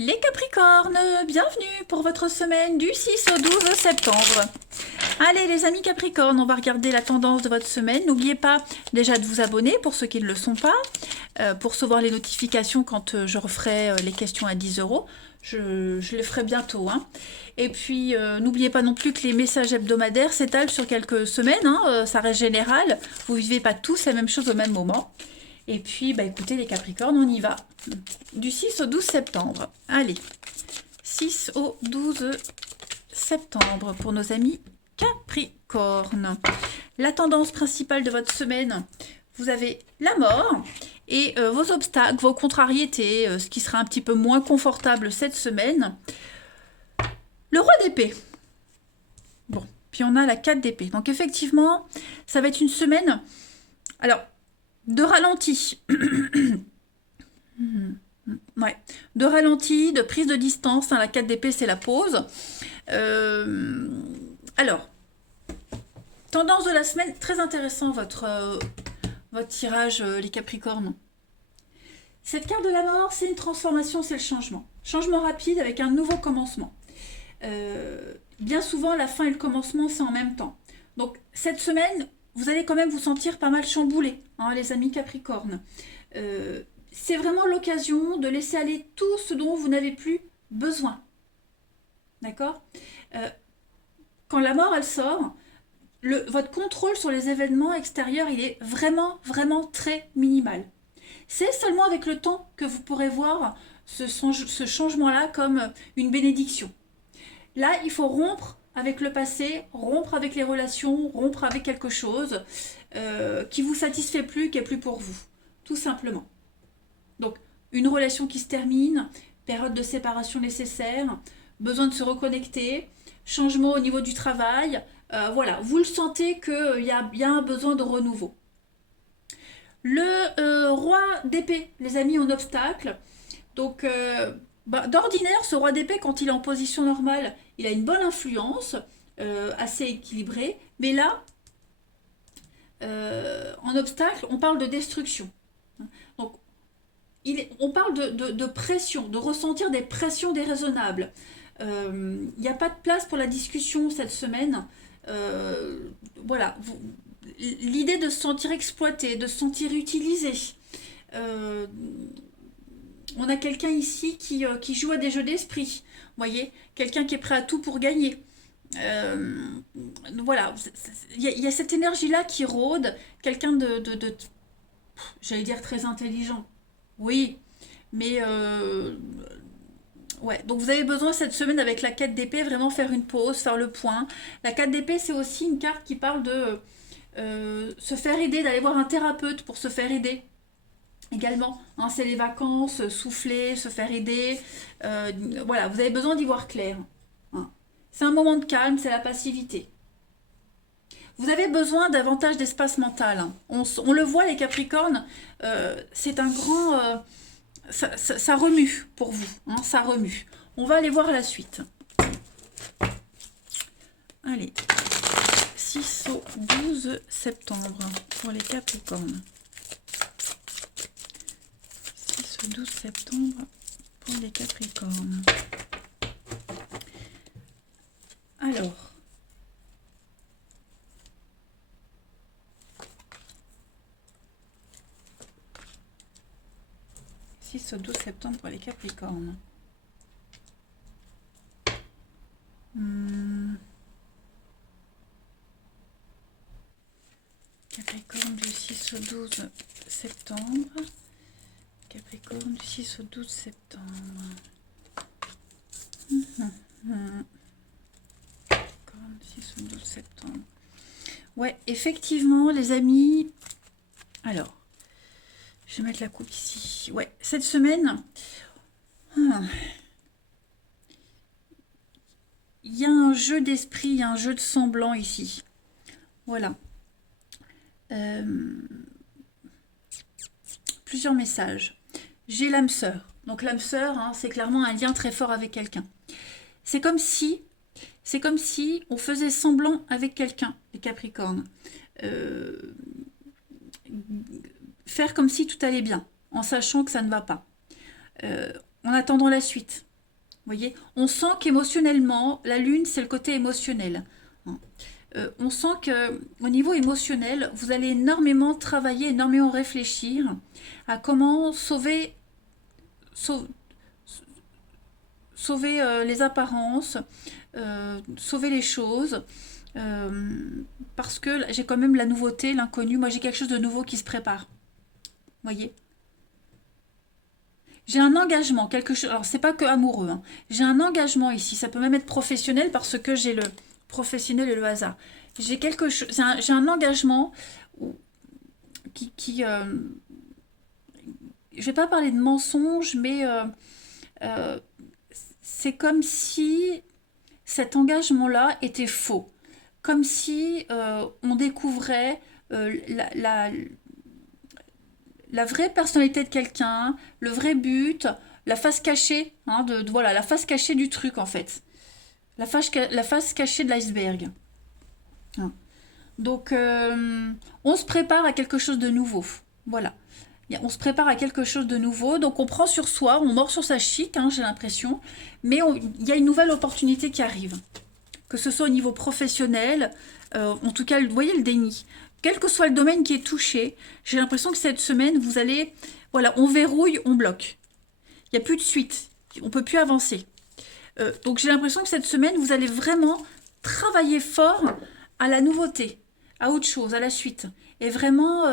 Les Capricornes, bienvenue pour votre semaine du 6 au 12 septembre. Allez les amis Capricornes, on va regarder la tendance de votre semaine. N'oubliez pas déjà de vous abonner pour ceux qui ne le sont pas, pour recevoir les notifications quand je referai les questions à 10 euros. Je les ferai bientôt. Hein. Et puis n'oubliez pas non plus que les messages hebdomadaires s'étalent sur quelques semaines, hein, ça reste général. Vous ne vivez pas tous la même chose au même moment. Et puis, bah écoutez les Capricornes, on y va. Du 6 au 12 septembre. Allez, 6 au 12 septembre pour nos amis Capricornes. La tendance principale de votre semaine, vous avez la mort et vos obstacles, vos contrariétés, ce qui sera un petit peu moins confortable cette semaine. Le roi d'épée. Bon, puis on a la 4 d'épée. Donc effectivement, ça va être une semaine... Alors, de ralenti. Ouais. De ralenti, de prise de distance. Hein, la 4 d'épée, c'est la pause. Alors, tendance de la semaine, très intéressant votre tirage, les Capricornes. Cette carte de la mort, c'est une transformation, c'est le changement. Changement rapide avec un nouveau commencement. Bien souvent, la fin et le commencement, c'est en même temps. Donc, cette semaine, vous allez quand même vous sentir pas mal chamboulé, hein, les amis Capricornes. C'est vraiment l'occasion de laisser aller tout ce dont vous n'avez plus besoin. D'accord ? Quand la mort, elle sort, votre contrôle sur les événements extérieurs, il est vraiment, vraiment très minimal. C'est seulement avec le temps que vous pourrez voir ce changement-là comme une bénédiction. Là, il faut rompre avec le passé, rompre avec les relations, rompre avec quelque chose qui ne vous satisfait plus, qui n'est plus pour vous. Tout simplement. Donc, une relation qui se termine, période de séparation nécessaire, besoin de se reconnecter, changement au niveau du travail. Voilà, vous le sentez qu'il y a bien un besoin de renouveau. Le roi d'épée, les amis, en obstacle. Donc, d'ordinaire, ce roi d'épée, quand il est en position normale, il a une bonne influence, assez équilibrée. Mais là, en obstacle, on parle de destruction. Donc, on parle de pression, de ressentir des pressions déraisonnables. Il n'y a pas de place pour la discussion cette semaine. Voilà, l'idée de se sentir exploité, de se sentir utilisé. On a quelqu'un ici qui joue à des jeux d'esprit. Vous voyez, quelqu'un qui est prêt à tout pour gagner. Voilà, il y a cette énergie-là qui rôde. Quelqu'un j'allais dire très intelligent. Oui, mais ouais. Donc vous avez besoin cette semaine avec la 4 d'épée vraiment faire une pause, faire le point. La 4 d'épée, c'est aussi une carte qui parle de se faire aider, d'aller voir un thérapeute pour se faire aider. Également, hein, c'est les vacances, souffler, se faire aider. Voilà, vous avez besoin d'y voir clair. Hein. C'est un moment de calme, c'est la passivité. Vous avez besoin davantage d'espace mental. Hein. On le voit, les Capricornes, c'est un grand... ça remue pour vous, hein, ça remue. On va aller voir la suite. Allez, 6 au 12 septembre pour les Capricornes. 6 au 12 septembre pour les Capricornes. Alors, au 12 septembre pour les Capricornes. Capricorne du 6 au 12 septembre. Capricorne du 6 au 12 septembre. Capricorne du 6 au 12 septembre. Ouais, effectivement, les amis. Alors, je vais mettre la coupe ici. Ouais, cette semaine, il y a un jeu d'esprit, il y a un jeu de semblant ici. Voilà. Plusieurs messages. J'ai l'âme sœur. Donc l'âme sœur, hein, c'est clairement un lien très fort avec quelqu'un. C'est comme si on faisait semblant avec quelqu'un, les Capricornes. Faire comme si tout allait bien, en sachant que ça ne va pas. En attendant la suite. voyez, on sent qu'émotionnellement, la lune, c'est le côté émotionnel. Hein. On sent que au niveau émotionnel, vous allez énormément travailler, énormément réfléchir à comment sauver les apparences, sauver les choses. Parce que j'ai quand même la nouveauté, l'inconnu. Moi, j'ai quelque chose de nouveau qui se prépare. Voyez, j'ai un engagement, quelque chose. Alors, c'est pas que amoureux. Hein. J'ai un engagement ici. Ça peut même être professionnel parce que j'ai le professionnel et le hasard. J'ai quelque chose. J'ai un engagement qui je vais pas parler de mensonge, mais c'est comme si cet engagement-là était faux. Comme si on découvrait la vraie personnalité de quelqu'un, le vrai but, la face cachée, hein, voilà, la face cachée du truc en fait. La face cachée de l'iceberg. Hein. Donc, on se prépare à quelque chose de nouveau. Voilà. On se prépare à quelque chose de nouveau. Donc, on prend sur soi, on mord sur sa chic, hein, j'ai l'impression. Mais il y a une nouvelle opportunité qui arrive. Que ce soit au niveau professionnel, en tout cas, vous voyez le déni. Quel que soit le domaine qui est touché, j'ai l'impression que cette semaine, vous allez... Voilà, on verrouille, on bloque. Il n'y a plus de suite. On ne peut plus avancer. Donc, j'ai l'impression que cette semaine, vous allez vraiment travailler fort à la nouveauté, à autre chose, à la suite. Et vraiment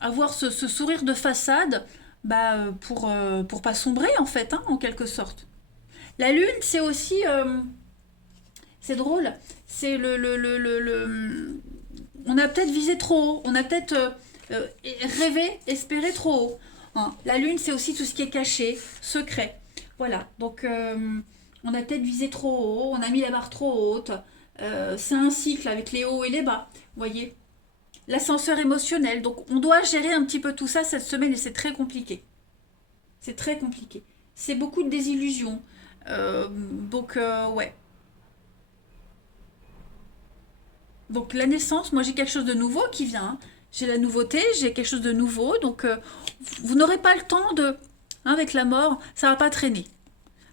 avoir ce sourire de façade pour pas sombrer, en fait, hein, en quelque sorte. La lune, c'est aussi... c'est drôle. C'est on a peut-être visé trop haut. On a peut-être rêvé, espéré trop haut. Hein. La lune, c'est aussi tout ce qui est caché, secret. Voilà. Donc, on a peut-être visé trop haut. On a mis la barre trop haute. C'est un cycle avec les hauts et les bas. Vous voyez, l'ascenseur émotionnel. Donc, on doit gérer un petit peu tout ça cette semaine et c'est très compliqué. C'est très compliqué. C'est beaucoup de désillusions. Ouais. Donc la naissance, moi j'ai quelque chose de nouveau qui vient. Hein. J'ai la nouveauté, j'ai quelque chose de nouveau. Donc vous n'aurez pas le temps de... Hein, avec la mort, ça va pas traîner.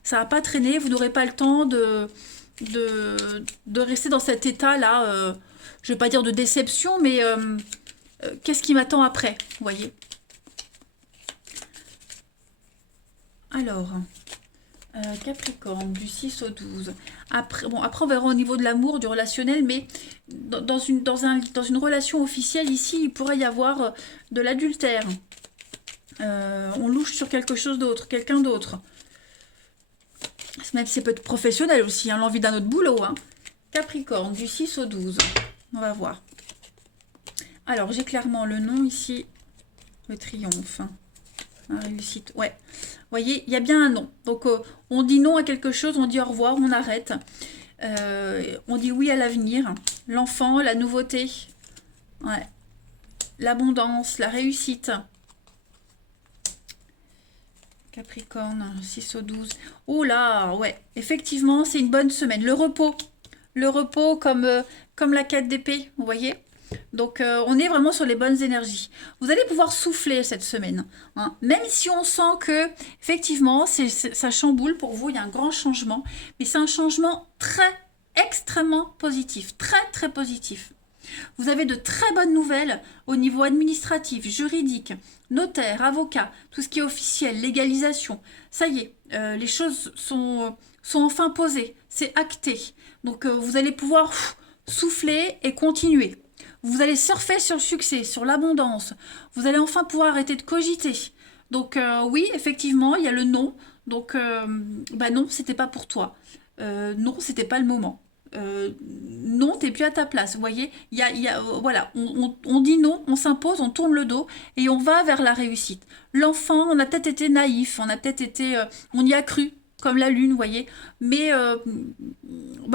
Ça va pas traîner, vous n'aurez pas le temps de rester dans cet état-là. Je vais pas dire de déception, mais qu'est-ce qui m'attend après, vous voyez. Alors... Capricorne, du 6 au 12. Après, on verra au niveau de l'amour, du relationnel, mais dans une relation officielle, ici, il pourrait y avoir de l'adultère. On louche sur quelque chose d'autre, quelqu'un d'autre. Même si c'est peut être professionnel aussi, hein, l'envie d'un autre boulot. Hein. Capricorne, du 6 au 12. On va voir. Alors, j'ai clairement le nom ici, le triomphe. La réussite, ouais. Vous voyez, il y a bien un non. Donc, on dit non à quelque chose, on dit au revoir, on arrête. On dit oui à l'avenir. L'enfant, la nouveauté. Ouais. L'abondance, la réussite. Capricorne, 6 au 12. Oh là, ouais. Effectivement, c'est une bonne semaine. Le repos. Le repos comme la 4 d'épée, vous voyez. Donc, on est vraiment sur les bonnes énergies. Vous allez pouvoir souffler cette semaine. Hein. Même si on sent que, effectivement, ça chamboule pour vous, il y a un grand changement. Mais c'est un changement extrêmement positif. Très, très positif. Vous avez de très bonnes nouvelles au niveau administratif, juridique, notaire, avocat, tout ce qui est officiel, légalisation. Ça y est, les choses sont enfin posées. C'est acté. Donc, vous allez pouvoir souffler et continuer. Vous allez surfer sur le succès, sur l'abondance. Vous allez enfin pouvoir arrêter de cogiter. Donc oui, effectivement, il y a le non. Donc non, c'était pas pour toi. Non, c'était pas le moment. Non, t'es plus à ta place. Vous voyez, voilà, on dit non, on s'impose, on tourne le dos et on va vers la réussite. L'enfant, on a peut-être été naïf, on a peut-être été, on y a cru, comme la lune, vous voyez. Mais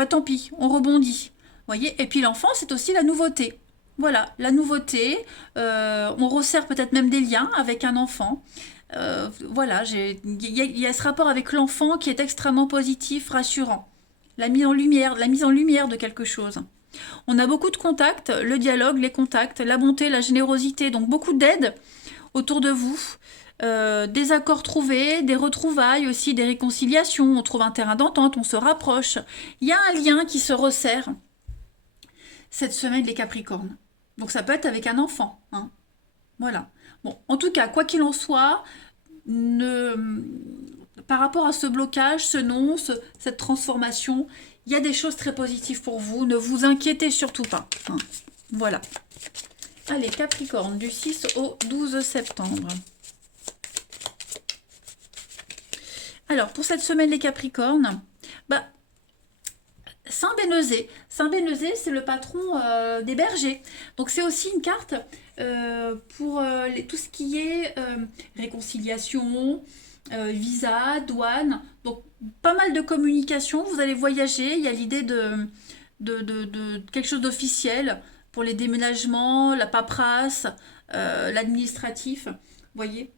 tant pis, on rebondit. Voyez. Et puis l'enfant, c'est aussi la nouveauté. Voilà, la nouveauté, on resserre peut-être même des liens avec un enfant. Voilà, il y a ce rapport avec l'enfant qui est extrêmement positif, rassurant. La mise en lumière de quelque chose. On a beaucoup de contacts, le dialogue, les contacts, la bonté, la générosité, donc beaucoup d'aide autour de vous. des accords trouvés, des retrouvailles aussi, des réconciliations, on trouve un terrain d'entente, on se rapproche. Il y a un lien qui se resserre cette semaine, les Capricornes. Donc ça peut être avec un enfant, hein. Voilà. Bon, en tout cas, quoi qu'il en soit, par rapport à ce blocage, ce non, cette transformation, il y a des choses très positives pour vous. Ne vous inquiétez surtout pas, hein. Voilà. Allez, Capricorne, du 6 au 12 septembre. Alors, pour cette semaine, les Capricornes, bah, Saint-Bénézé. Saint-Bénézé, c'est le patron des bergers. Donc, c'est aussi une carte pour tout ce qui est réconciliation, visa, douane. Donc, pas mal de communication. Vous allez voyager. Il y a l'idée de quelque chose d'officiel pour les déménagements, la paperasse, l'administratif. Vous voyez ?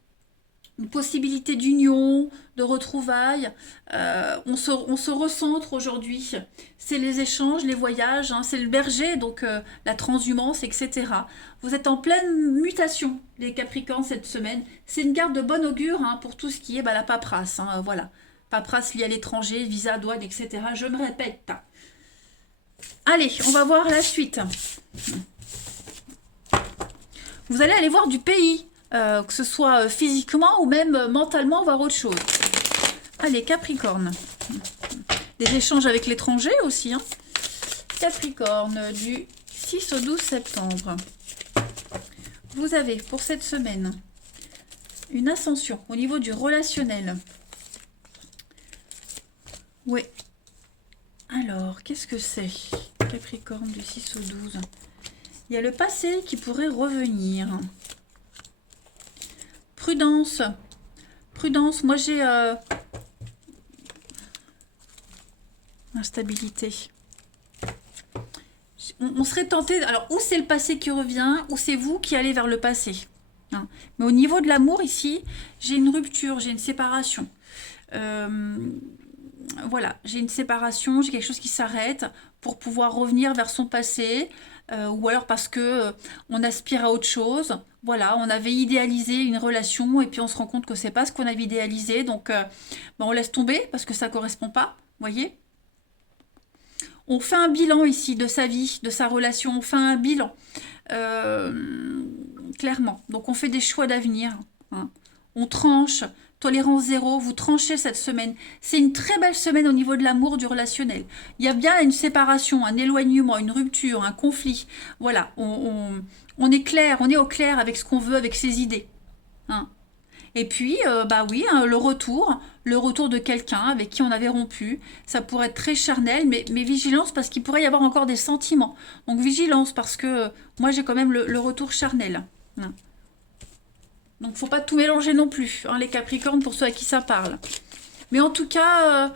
Une possibilité d'union, de retrouvailles. On se recentre aujourd'hui. C'est les échanges, les voyages, hein, c'est le berger, donc la transhumance, etc. Vous êtes en pleine mutation, les Capricornes, cette semaine. C'est une garde de bon augure, hein, pour tout ce qui est la paperasse. Hein, voilà. Paperasse liée à l'étranger, visa, douane, etc. Je me répète. Allez, on va voir la suite. Vous allez aller voir du pays. Que ce soit physiquement ou même mentalement, voir autre chose. Allez, Capricorne. Des échanges avec l'étranger aussi, hein. Capricorne, du 6 au 12 septembre. Vous avez, pour cette semaine, une ascension au niveau du relationnel. Oui. Alors, qu'est-ce que c'est? Capricorne, du 6 au 12. Il y a le passé qui pourrait revenir. Prudence. Prudence, moi j'ai instabilité. On serait tenté, alors ou c'est le passé qui revient, ou c'est vous qui allez vers le passé. Hein. Mais au niveau de l'amour ici, j'ai une rupture, j'ai une séparation. Voilà, j'ai une séparation, j'ai quelque chose qui s'arrête pour pouvoir revenir vers son passé, ou alors parce que on aspire à autre chose. Voilà, on avait idéalisé une relation et puis on se rend compte que c'est pas ce qu'on avait idéalisé, donc on laisse tomber parce que ça correspond pas, voyez. On fait un bilan ici de sa vie, de sa relation, on fait un bilan, clairement. Donc on fait des choix d'avenir, hein. On tranche, tolérance zéro, vous tranchez cette semaine. C'est une très belle semaine au niveau de l'amour, du relationnel. Il y a bien une séparation, un éloignement, une rupture, un conflit. Voilà, on est clair, on est au clair avec ce qu'on veut, avec ses idées, hein. Et puis, bah oui, hein, le retour de quelqu'un avec qui on avait rompu, ça pourrait être très charnel, mais vigilance parce qu'il pourrait y avoir encore des sentiments. Donc vigilance parce que moi j'ai quand même le retour charnel, hein. Donc faut pas tout mélanger non plus, hein, les Capricornes, pour ceux à qui ça parle. Mais en tout cas,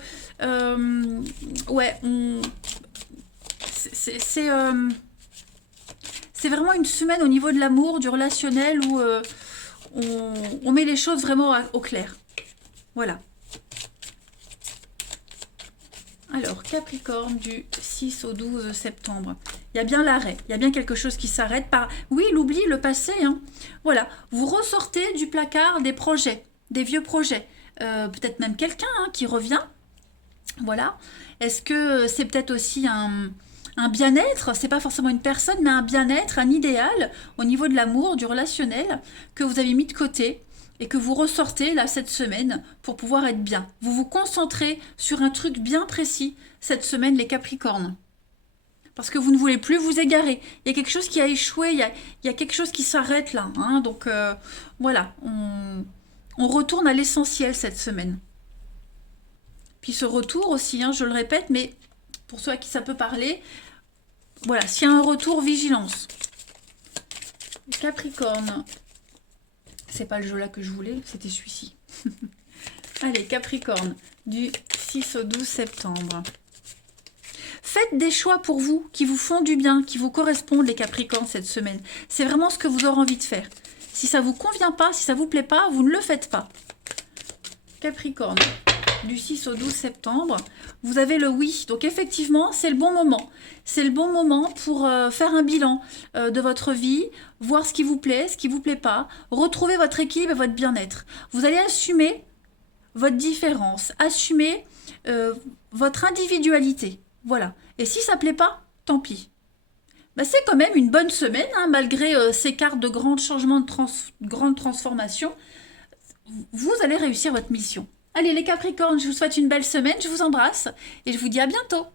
ouais, c'est vraiment une semaine au niveau de l'amour, du relationnel, où on met les choses vraiment au clair. Voilà. Alors, Capricorne, du 6 au 12 septembre. Il y a bien l'arrêt, il y a bien quelque chose qui s'arrête par... Oui, l'oubli, le passé, hein. Voilà, vous ressortez du placard des projets, des vieux projets. Peut-être même quelqu'un, hein, qui revient. Voilà. Est-ce que c'est peut-être aussi un bien-être? C'est pas forcément une personne, mais un bien-être, un idéal au niveau de l'amour, du relationnel, que vous avez mis de côté et que vous ressortez là cette semaine pour pouvoir être bien. Vous vous concentrez sur un truc bien précis cette semaine, les Capricornes. Parce que vous ne voulez plus vous égarer. Il y a quelque chose qui a échoué, il y a quelque chose qui s'arrête là, hein. Donc voilà, on retourne à l'essentiel cette semaine. Puis ce retour aussi, hein, je le répète, mais pour ceux à qui ça peut parler, voilà, s'il y a un retour, vigilance. Capricorne. C'est pas le jeu là que je voulais, c'était celui-ci. Allez, Capricorne, du 6 au 12 septembre. Faites des choix pour vous, qui vous font du bien, qui vous correspondent, les Capricornes, cette semaine. C'est vraiment ce que vous aurez envie de faire. Si ça vous convient pas, si ça vous plaît pas, vous ne le faites pas. Capricorne, du 6 au 12 septembre, vous avez le oui. Donc effectivement, c'est le bon moment. C'est le bon moment pour faire un bilan de votre vie, voir ce qui vous plaît, ce qui vous plaît pas, retrouver votre équilibre et votre bien-être. Vous allez assumer votre différence, assumer votre individualité. Voilà. Et si ça plaît pas, tant pis. Bah, c'est quand même une bonne semaine, hein, malgré ces cartes de grands changements, de grandes transformations. Vous allez réussir votre mission. Allez les Capricornes, je vous souhaite une belle semaine, je vous embrasse et je vous dis à bientôt.